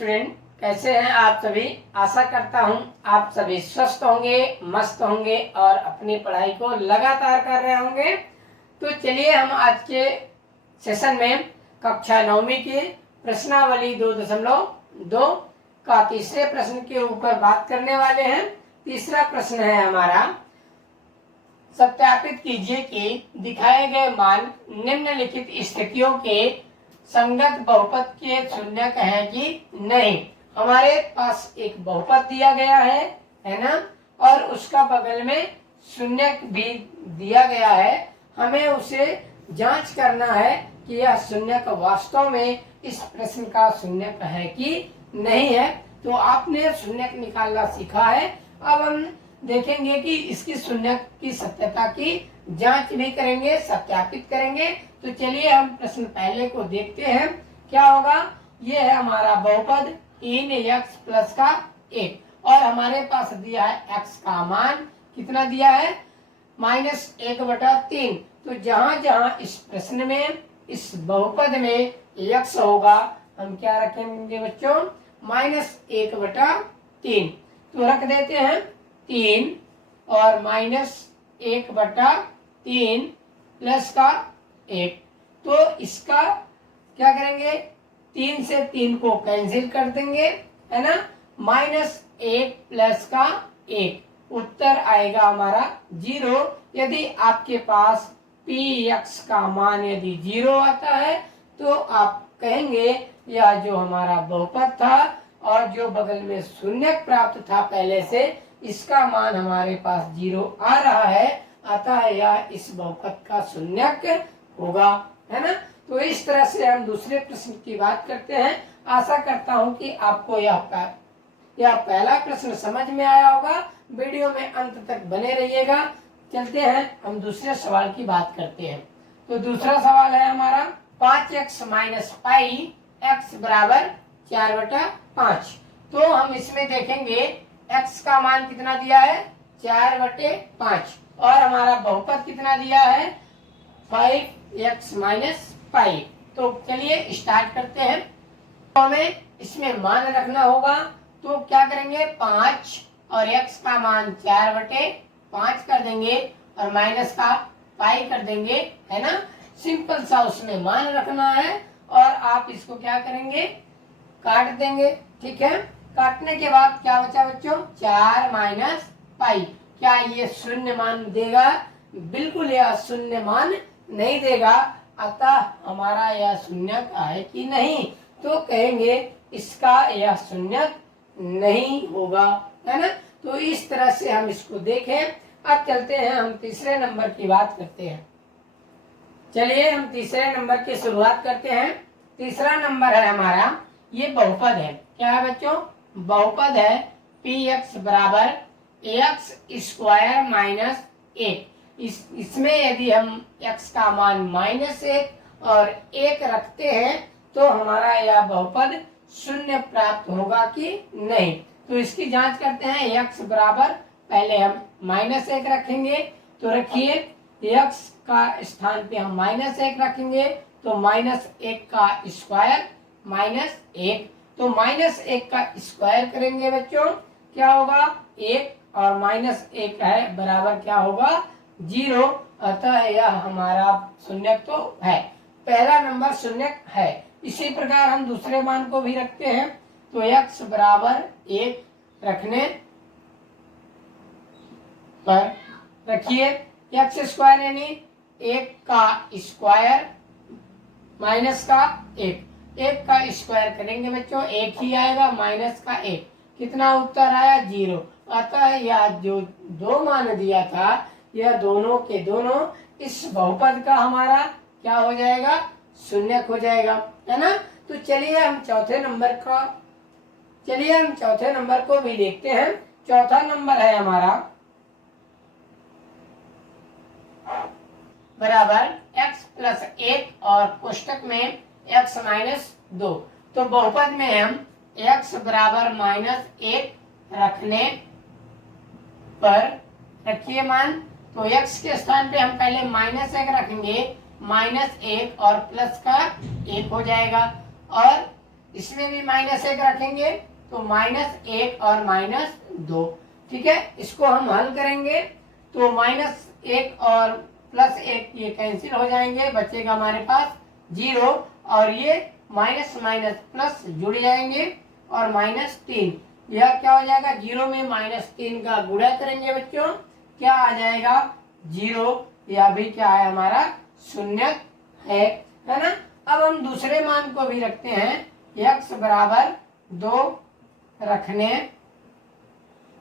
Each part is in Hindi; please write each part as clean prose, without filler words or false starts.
स्टूडेंट, कैसे हैं आप सभी। आशा करता हूं आप सभी स्वस्थ होंगे, मस्त होंगे और अपनी पढ़ाई को लगातार कर रहे होंगे। तो चलिए हम आज के सेशन में कक्षा 9वीं की प्रश्नावली 2.2 का तीसरे प्रश्न के ऊपर बात करने वाले हैं। तीसरा प्रश्न है हमारा, सत्यापित कीजिए कि दिखाए गए मान निम्नलिखित स्थितियों के संगत बहुपद के शून्यक है कि नहीं। हमारे पास एक बहुपद दिया गया है ना, और उसका बगल में शून्यक भी दिया गया है। हमें उसे जांच करना है कि यह शून्यक वास्तव में इस प्रश्न का शून्यक है कि नहीं है। तो आपने शून्यक निकालना सीखा है। अब हम देखेंगे कि इसकी शून्यक की सत्यता की जांच भी करेंगे, सत्यापित करेंगे। तो चलिए हम प्रश्न पहले को देखते हैं। क्या होगा, ये है हमारा बहुपद 3x प्लस का 1 और हमारे पास दिया है x का मान कितना दिया है, -1/3। तो जहां जहां इस प्रश्न में इस बहुपद में x होगा हम क्या रखेंगे बच्चों, -1/3। तो रख देते हैं 3 और -1/3 प्लस का 1। तो इसका क्या करेंगे, 3 से 3 को कैंसिल कर देंगे, है ना। -1 प्लस का 1, उत्तर आएगा हमारा 0। यदि आपके पास px का मान यदि 0 आता है तो आप कहेंगे यह जो हमारा बहुपद था और जो बगल में शून्यक प्राप्त था पहले से, इसका मान हमारे पास 0 आ रहा है, अतः यह इस बहुपद का शून्यक होगा, है ना। तो इस तरह से हम दूसरे प्रश्न की बात करते हैं। आशा करता हूं कि आपको यह पहला प्रश्न समझ में आया होगा। वीडियो में अंत तक बने रहिएगा। चलते हैं हम दूसरे सवाल की बात करते हैं। तो दूसरा सवाल है हमारा 5x माइनस पाई x बराबर 4/5। तो हम इसमें देखेंगे x का मान कितना दिया है, 4/5 और हमारा बहुपद कितना दिया है, 5x माइनस पाई। तो चलिए स्टार्ट करते हैं। तो हमें इसमें मान रखना होगा। तो क्या करेंगे, 5 और x का मान 4/5 कर देंगे और माइनस का पाई कर देंगे, है ना। सिंपल सा उसमें मान रखना है और आप इसको क्या करेंगे, काट देंगे। ठीक है, काटने के बाद क्या बचा बच्चों, 4 माइनस पाई। क्या ये शून्य मान देगा, बिल्कुल यह शून्य मान नहीं देगा, अतः हमारा यह शून्यक है कि नहीं। तो कहेंगे इसका यह शून्यक नहीं होगा, है ना। तो इस तरह से हम इसको देखें। अब चलते हैं हम तीसरे नंबर की बात करते हैं। चलिए हम तीसरे नंबर की शुरुआत करते हैं। तीसरा नंबर है हमारा, ये बहुपद है। क्या है बच्चों, बहुपद है px बराबर x² माइनस 1। इसमें यदि हम x का मान -1 और 1 रखते हैं तो हमारा यह बहुपद शून्य प्राप्त होगा कि नहीं। तो इसकी जांच करते हैं। x बराबर, पहले हम -1 रखेंगे। तो रखिए, x का स्थान पे हम -1 रखेंगे तो -1 का स्क्वायर -1। तो -1 का स्क्वायर करेंगे बच्चों, क्या होगा, 1 और -1 है बराबर क्या होगा, 0। अतः यह हमारा शून्यक तो है, पहला नंबर शून्यक है। इसी प्रकार हम दूसरे मान को भी रखते हैं। तो x बराबर 1 रखने पर रखिए, x² यानी 1 का स्क्वायर माइनस का 1 का स्क्वायर करेंगे बच्चों, 1 ही आएगा, माइनस का 1, कितना उत्तर आया, 0। अतः यह जो दो मान दिया था, यह दोनों के दोनों इस बहुपद का हमारा क्या हो जाएगा, शून्यक हो जाएगा, है ना। तो चलिए हम चौथे नंबर को भी देखते हैं। चौथा नंबर है हमारा बराबर x प्लस 1 और कोष्टक में x माइनस 2। तो बहुपद में हम x बराबर -1 रखने पर रखिए मान। तो x के स्थान पे हम पहले -1 रखेंगे, -1 और प्लस का 1 हो जाएगा। और इसमें भी -1 रखेंगे तो -1 और -2। ठीक है, इसको हम हल करेंगे तो -1 और +1 ये कैंसिल हो जाएंगे, बचेगा हमारे पास 0 और ये माइनस माइनस प्लस जुड़ जाएंगे और -3। यह क्या हो जाएगा, 0 में -3 का गुणा करेंगे बच्चों, क्या आ जाएगा 0। यह भी क्या है हमारा शून्य है ना। अब हम दूसरे मान को भी रखते हैं, x बराबर 2 रखने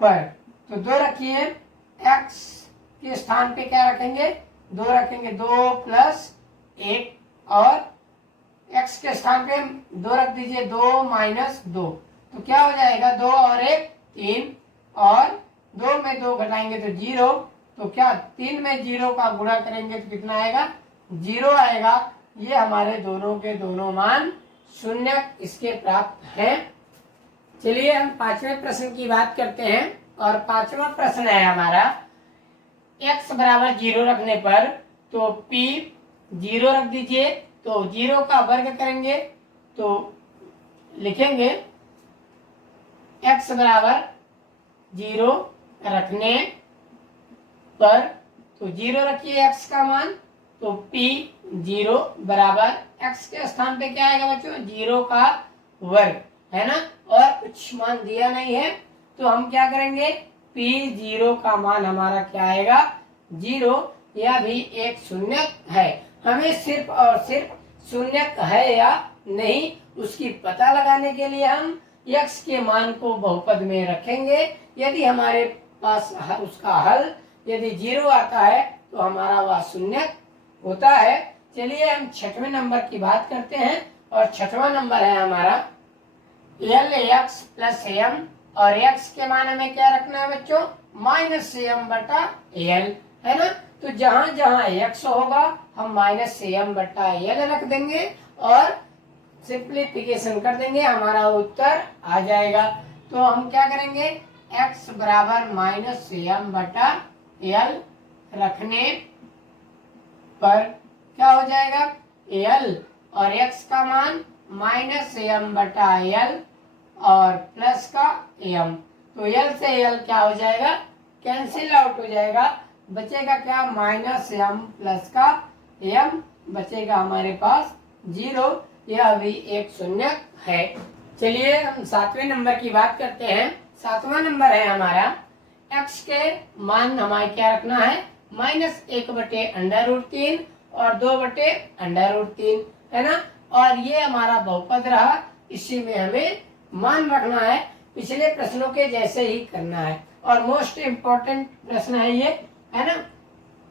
पर, तो 2 रखिए, x के स्थान पे क्या रखेंगे 2 रखेंगे, 2 + 1 और x के स्थान पे 2 रख दीजिए, 2 - 2, तो क्या हो जाएगा 2 और 1 3 और 2 में 2 घटाएंगे तो 0, तो क्या 3 में 0 का गुणा करेंगे तो कितना आएगा 0 आएगा। ये हमारे दोनों के दोनों मान शून्य इसके प्राप्त हैं। चलिए हम पांचवें प्रश्न की बात करते हैं और पांचवा प्रश्न है हमारा x बराबर 0 रखने पर, तो p 0 रख दीजिए, तो 0 का वर्ग करेंगे तो लिखेंगे x बराबर 0 रखने पर, तो 0 रखिए x का मान, तो p 0 बराबर x के स्थान पे क्या आएगा बच्चों 0 का वर्ग है ना, और कुछ मान दिया नहीं है तो हम क्या करेंगे p 0 का मान हमारा क्या आएगा 0। यह भी एक शून्य है, हमें सिर्फ और सिर्फ शून्य है या नहीं उसकी पता लगाने के लिए हम x के मान को बहुपद में रखेंगे। यदि हमारे पास उसका हल यदि 0 आता है तो हमारा वह शून्य होता है। चलिए हम छठवें नंबर की बात करते हैं और छठवां नंबर है हमारा LX + M और x के मान हमें क्या रखना है बच्चों -M/L है ना, तो जहां जहां x होगा हम -M/L रख देंगे और सिंप्लीफिकेशन कर देंगे, हमारा उत्तर आ जाएगा। तो हम क्या करेंगे x बराबर -M/L रखने पर क्या हो जाएगा L और x का मान -M/L और प्लस का m, तो L से L क्या हो जाएगा कैंसिल आउट हो जाएगा, बचेगा क्या -M प्लस का m, बचेगा हमारे पास 0। यह भी एक शून्य है। चलिए हम सातवें नंबर की बात करते हैं। सातवां नंबर है हमारा x के मान हमारे क्या रखना है -1/√3 और 2/√3 है ना, और ये हमारा बहुपद रहा, इसी में हमें मान रखना है, पिछले प्रश्नों के जैसे ही करना है और मोस्ट इम्पोर्टेंट प्रश्न है ये है ना,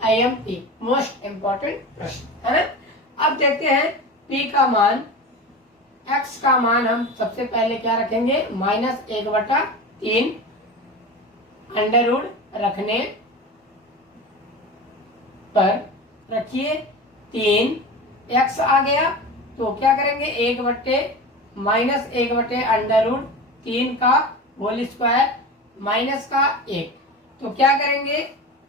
IMP मोस्ट इम्पोर्टेंट प्रश्न है ना। अब देखते हैं p का मान, x का मान हम सबसे पहले क्या रखेंगे -1/3 अंडर रखने पर, रखिए 3 x आ गया तो क्या करेंगे -1/√3 का होल स्क्वायर माइनस का 1, तो क्या करेंगे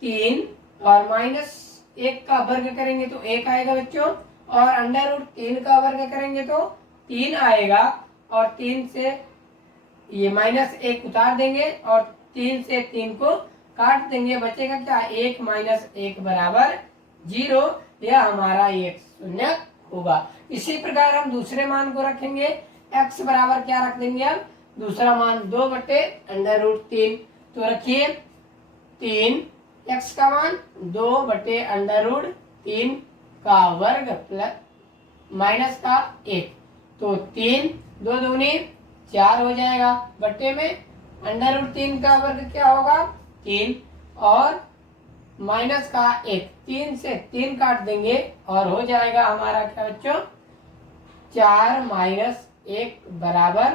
3 और -1 का वर्ग करेंगे तो 1 आएगा बच्चों, और √3 का वर्ग करेंगे तो 3 आएगा, और 3 से ये -1 उतार देंगे और 3 से 3 को काट देंगे, बचेगा क्या 1 - 1 बराबर 0। यह हमारा एक शून्य होगा। इसी प्रकार हम दूसरे मान को रखेंगे, x बराबर क्या रख देंगे हम दूसरा मान 2/√3, तो रखिए 3 x का मान 2/√3 का वर्ग प्लस माइनस का 1, तो 3 2 दूनी 4 हो जाएगा, बट्टे में √3 का वर्ग क्या होगा 3 और माइनस का 1, 3 से 3 काट देंगे और हो जाएगा हमारा क्या बच्चों 4 - 1 बराबर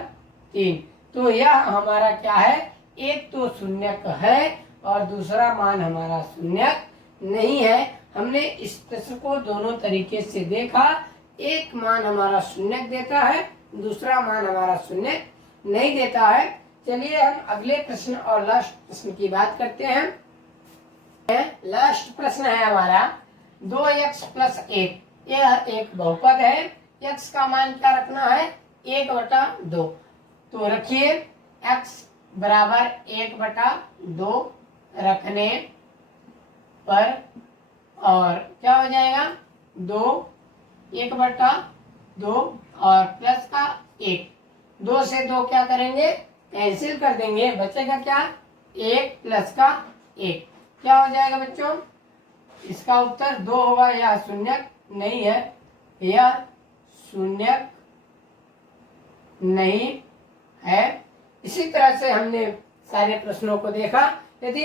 3। तो यह हमारा क्या है, एक तो शून्य है और दूसरा मान हमारा शून्य नहीं है। हमने इस प्रश्न को दोनों तरीके से देखा, एक मान हमारा शून्य देता है, दूसरा मान हमारा शून्य नहीं देता है। चलिए हम अगले प्रश्न और लास्ट प्रश्न की बात करते हैं। लास्ट प्रश्न है हमारा 2x + 1, यह एक बहुपद है, x का मान क्या रखना है 1/2। तो रखिए x बराबर 1/2 रखने पर और क्या हो जाएगा 2 1/2 और प्लस का 1, 2 से 2 क्या करेंगे कैंसिल कर देंगे, बचेगा क्या 1 प्लस का 1। क्या हो जाएगा बच्चों, इसका उत्तर 2 होगा। यह शून्यक नहीं है, यह शून्यक नहीं है। इसी तरह से हमने सारे प्रश्नों को देखा। यदि